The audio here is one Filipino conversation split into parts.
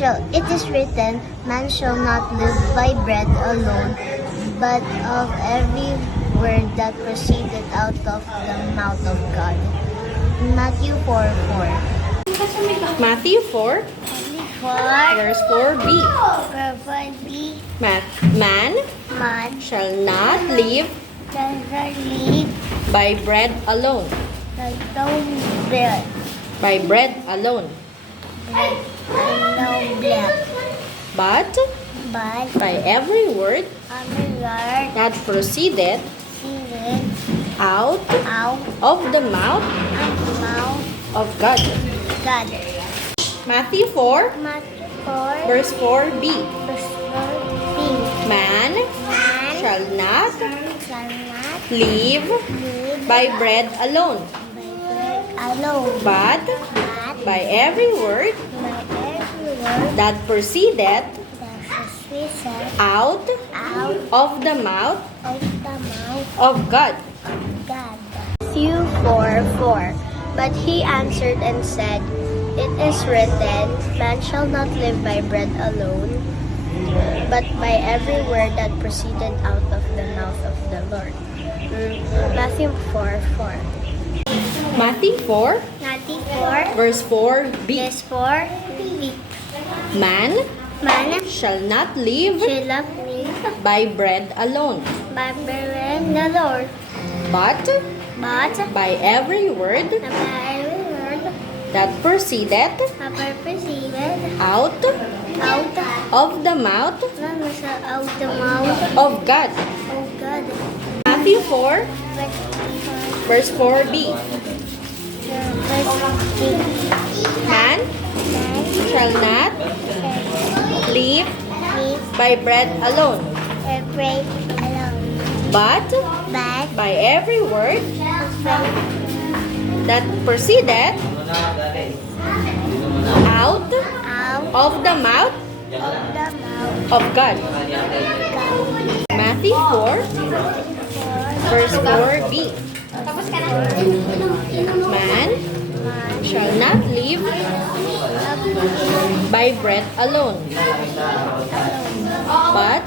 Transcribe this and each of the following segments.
shall, it is written, man shall not live by bread alone, but of every word that proceeded out of the mouth of God. Matthew 4 4. Matthew 4, verse 4b. Purposely, Ma- Man man shall not live does not live by bread alone. by bread, alone. bread alone. by no bread, But but by every word every word that proceeded proceeded out out of the mouth of the mouth of God. God. Matthew 4, Matthew 4, verse 4b. verse 4b. Man Man shall not shall not live live by bread alone, by bread alone, but but by every word by every word that proceeded out out of the mouth of the mouth of God. God. Matthew 4 4. But he answered and said, It is written, Man shall not live by bread alone, but by every word that proceeded out of the mouth of the Lord. Mm, Matthew 4 4. Matthew 4, Matthew 4 verse 4b. Verse 4 B. Man Man shall not live shall not live by bread alone, by bread Lord, but but by every word by every word that proceeded that proceeded out out of the mouth of the mouth of God. of God. Matthew 4, verse 4b. Man shall not live by bread alone, Bread alone, but but by every word that proceeded out out of the mouth of God. Matthew 4, verse 4b. Man Man shall not live by bread alone, but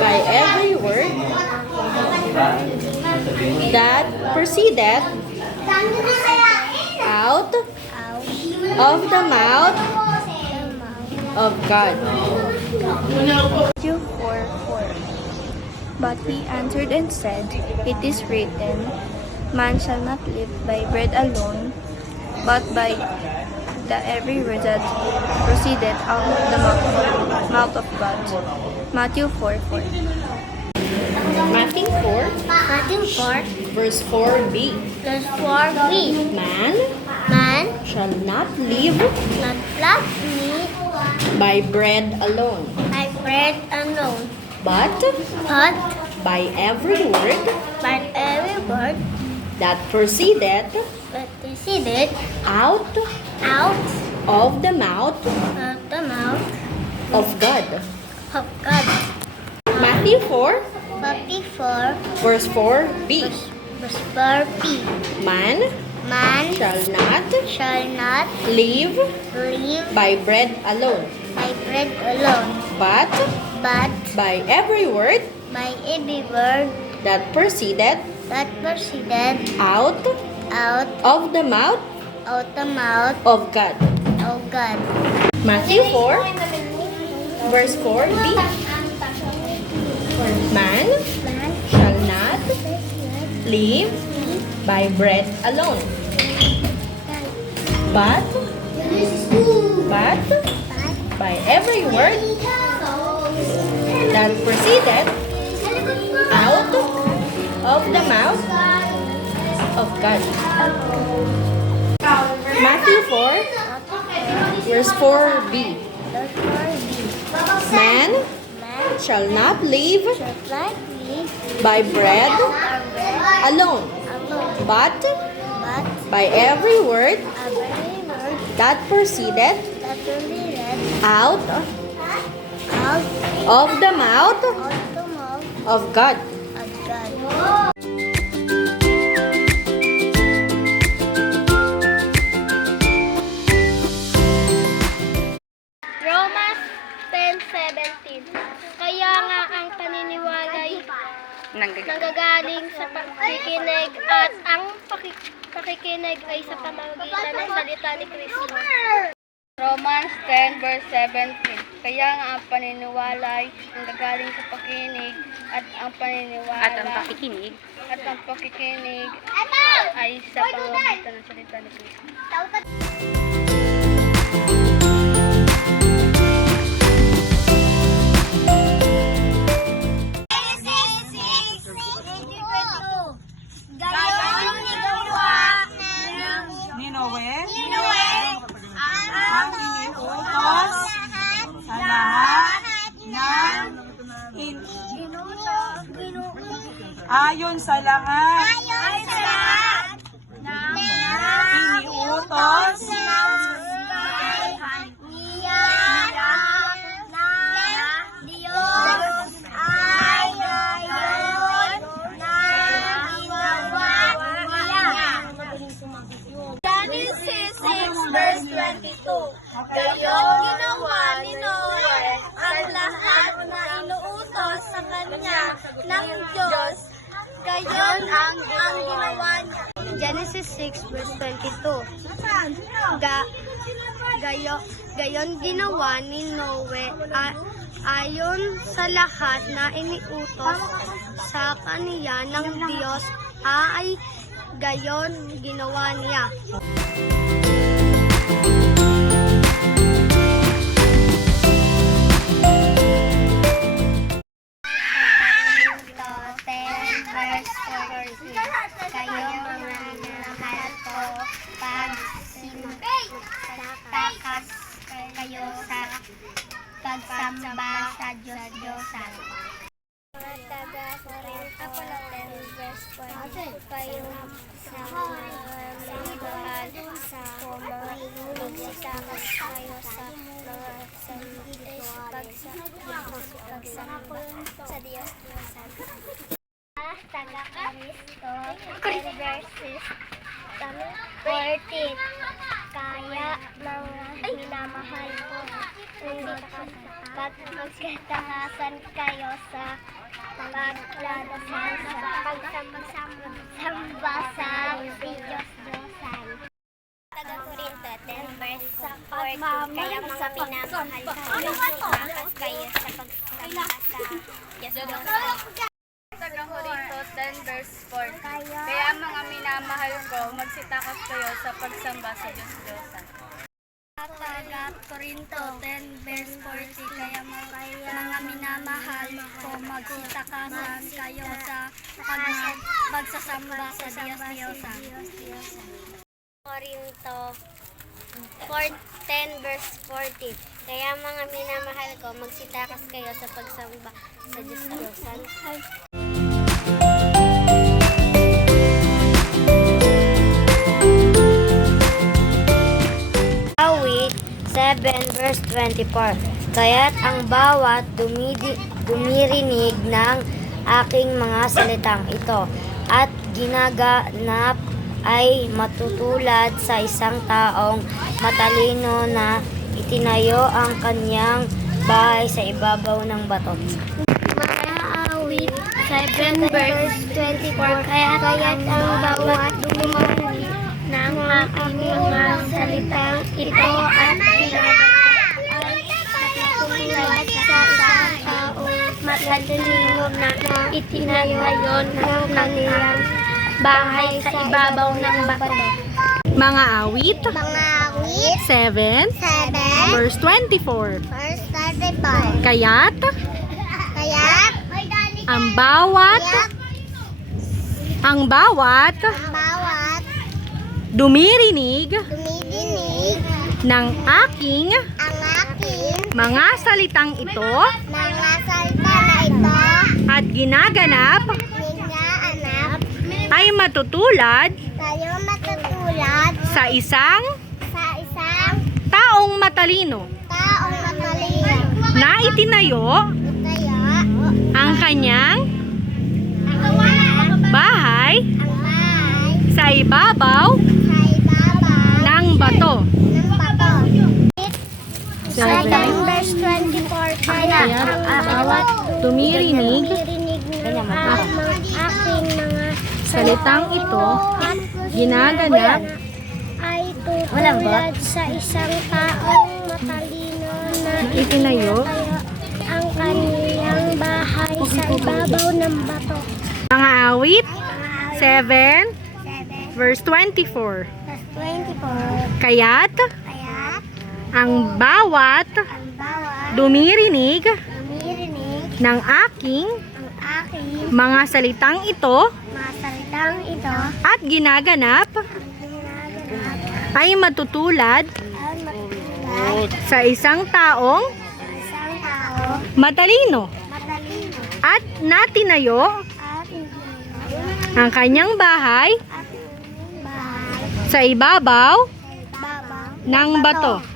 by every word that proceeded out of the mouth of God. Matthew 4 4. But he answered and said, It is written, Man shall not live by bread alone, but by the every word that proceeded out of the mouth, mouth of God. Matthew 4 4. Matthew 4, Matthew 4 verse 4b. verse 4 B. Man Man shall not live not love me by bread alone, by bread alone, but but by every word by every word that proceeded that proceeded out out of the mouth of the mouth of God. of God. Matthew 4, Matthew 4 verse 4b. verse 4 B. Man Man shall not shall not live live by bread alone, by bread alone, but but by every word by every word that proceeded that proceeded out out. Of the mouth? Of the mouth. Of God. of God. Matthew 4, verse 4b. Man Man. shall not live by bread alone, but but by every word that proceeded Matthew 4, verse 4b. Verse 4B. Man Man shall not live shall not live by bread by bread alone, alone, but but by every word every word that proceeded that proceeded out out of the mouth of the mouth of God. At ang paki- pakikinig ay sa pamamagitan ng salita ni Kristo. Romans 10 verse 17. Kaya nga ang paniniwala ay nanggagaling sa pakikinig at ang paniniwala At ang pakikinig. at ang pakikinig ay sa pamamagitan ng salita ni Kristo. Genesis 6 verse 22. Ga, gayo, gayon ginawa ni Noe a, ayon sa lahat na iniutos sa kaniya ng Diyos ay gayon ginawa niya. verse 40. Kayo mga minamahal ko, pag sinatakas kayo sa pagsamba sa Diyos-Diyosan. Mga taga-Korinto, 10 verse 40. Kayo sa pagsamba sa Diyos-Diyosan taga Karisto, verses 14. Kaya mga minamahal ko, hindi pag magkatakasan kayo sa pagladasal sa pagsamba sa Diyos Diyosan. Taga Corinto 10 verse 14. Kaya mga minamahal ko, magkatakasan kayo sa pagsamba sa Diyos Diyosan. Taga Corinto 10 verse 4. Kaya mga minamahal ko, magsitakas kayo sa pagsamba sa Diyos Diyosan. Taga Corinto 10 verse 40 Kaya mga, mga minamahal ko magsitakasan kayo sa pag- pagsasamba sa Diyos Diyosan Corinto 10 verse 40 Kaya mga minamahal ko magsitakas kayo sa pagsamba sa Diyos Diyosan 7 verse 24. Kaya't ang bawat dumidi, dumirinig ng aking mga salitang ito at ginaganap ay matutulad sa isang taong matalino na itinayo ang kanyang bahay sa ibabaw ng bato. Maawit 7 verse 24. Kaya't ang bawat dumirinig ng aking mga salitang ito at ginagawa sa isang taong matalino na itinayo ng kanilang bahay sa ibabaw ng bato. Mga awit. Mga awit? 7 7 verse 24. verse 35. Kaya't? Kaya ang bawat? Ang bawat? Ang bawat? Dumirinig? Dumidinig ng aking? Ang aking? Mga salitang ito? Mga salita na ito at ginaganap Ninaanap ay matutulad tayo matutulad sa isang sa isang taong matalino taong matalino. na itinayo ang kanyang ang bahay sa ibabaw sa ng bato. Second verse 24. Kaya ang bawat Dumirinig ng ang- aking mga salitang ito ginaganap ay tutulad sa isang taong matalino na itinayo. ang kaniyang bahay sa ibabaw ng bato. mga awit 7 7, verse 24. plus 24. Kaya't Kaya ang bawat ang bawat dumirinig umirinig ng aking ang aking mga salitang ito mga salitang ito at ginaganap ginaganap ay matutulad sa isang taong isang tao matalino matalino at natinayo at ang kanyang bahay bahay sa ibabaw ibabaw ng bato. At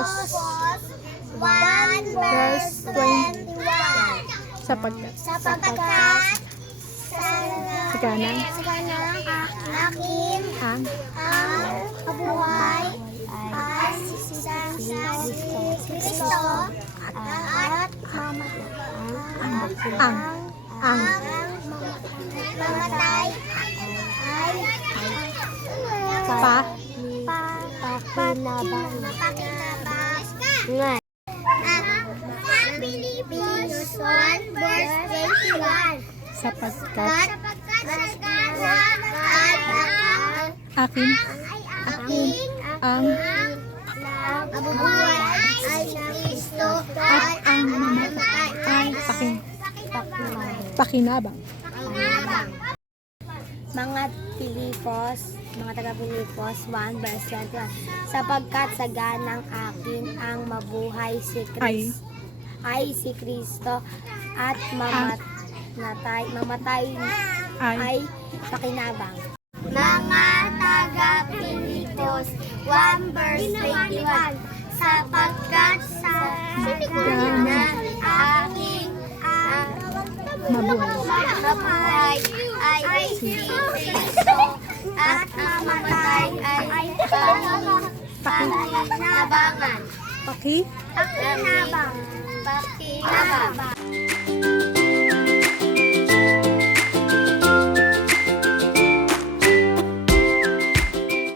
Filipos 1 verse 21 sapagkat sapagkat sa Sagana. sa ganang akin ang ang kabuhay ay si Kristo at ang ang mamatay ay pa pakinabang nga Pilipos 1 verse 21 sapagkat sapagkat sa ganang ang akin aking ang kabuhay ay si Kristo at ang mamatay ay pakin pakinabang. Mga Pilipos, mga taga-Pilipos 1 verse 21. Sapagkat sa ganang akin ang mabuhay si Ay. Kristo ay si Kristo at mamatay, mamatay Ay. ay pakinabang. Mga taga-Pilipos 1 verse 21. Sapagkat sa ganang aking ang Mabuhay. mabuhay ay si Kristo at ang mamatay ay pakinabangan. Paki Pakinabang. Pakinabang.